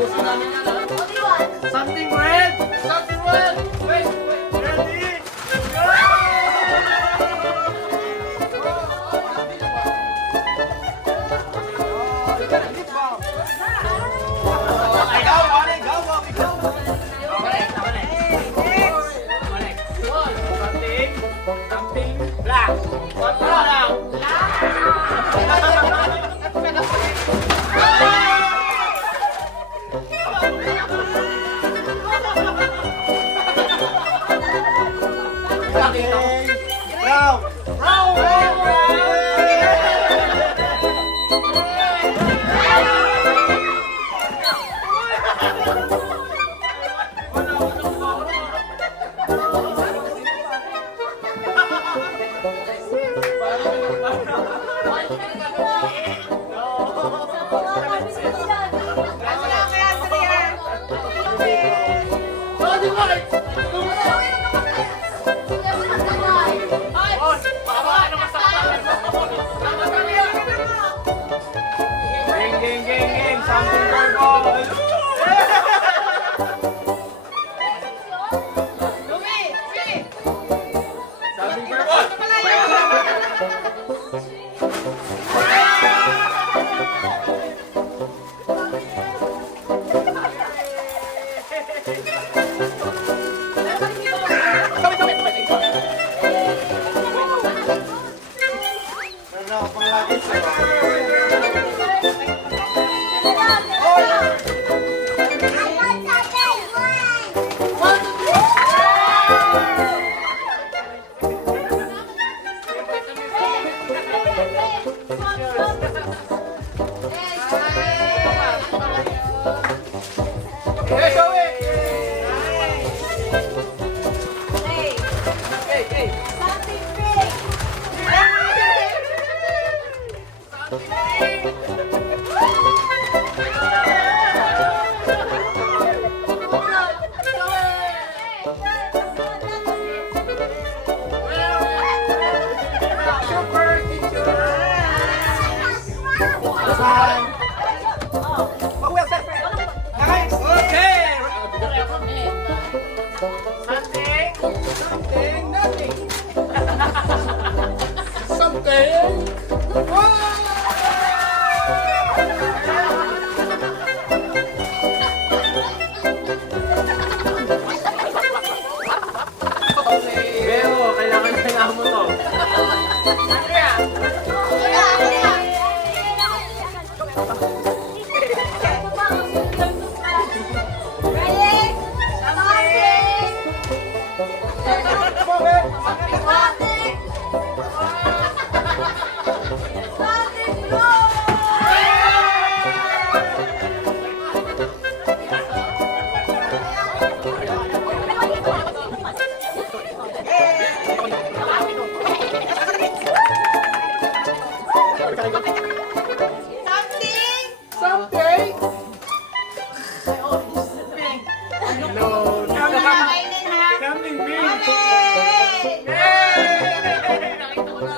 suso namin yan, ha? Only one. Something red! Something red! Wait, wait. Ready? Go! Ay, go, Bonnie, go, Bonnie, go. Balik, balik. Balik. Something black. What black? Brown! Brown! Ging, ging, ging, something purple. Something purple. Hey, show it! Hey, hey. Something, nothing. Something. Beo, kailangan mo to. Andrea. Something. No, something big. Nakita ko na.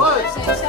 What?